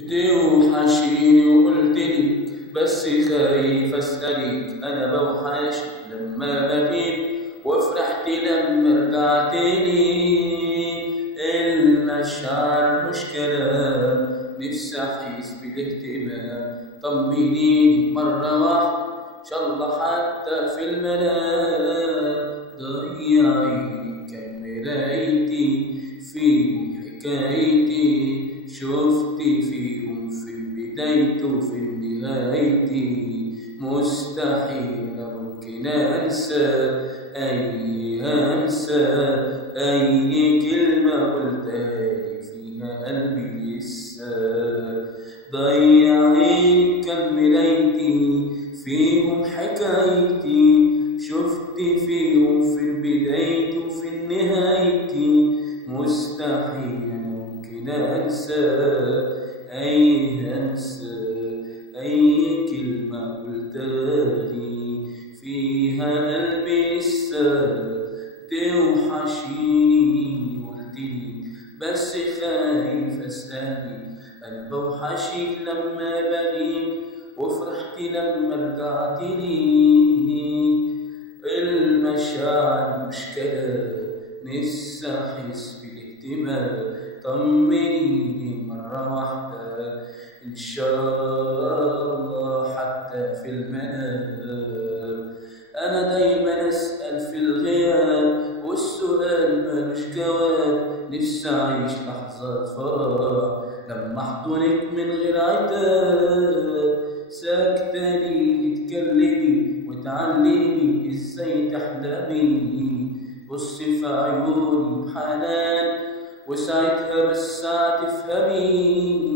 بتوحشيني وقلتلي بس خايف اسألك. أنا بوحش لما بغيب وفرحت لما رجعتلي. المشاعر مش كلام، نفسي أحس بالاهتمام. طمنيني مرة واحدة إن شاء الله حتى في المنام. ضيعيني كم مرايتي فيهم حكايتي، شفتي فيهم في بدايته وفي نهايتي. مستحيل ممكن أنسى أي كلمة قلتها فيها قلبي لسه. ضيعين كم مرايتي فيهم حكايتي، شفتي فيهم في بدايتي وفي نهايتي. مستحيل ممكن أنسى أي كلمة قلتالي فيها قلبي لسه. توحشيني قلتلي بس خايف أسألك. أنا بوحشك لما بغيب وفرحت لما رجعتلي. المشاعر مش كلام، نفسي أحس بالاهتمام. طمنيني مرة واحدة إن شاء الله حتى في المنام. أنا دايما أسأل في الغياب والسؤال ملوش جواب. نفسي أعيش لحظات فراغ لما أحضنك من غير عتاب. ساكتة ليه تتكلمي وتعلمي إزاي تحلمي. بصي في عيوني بحنان وساعتها بس هتفهمي.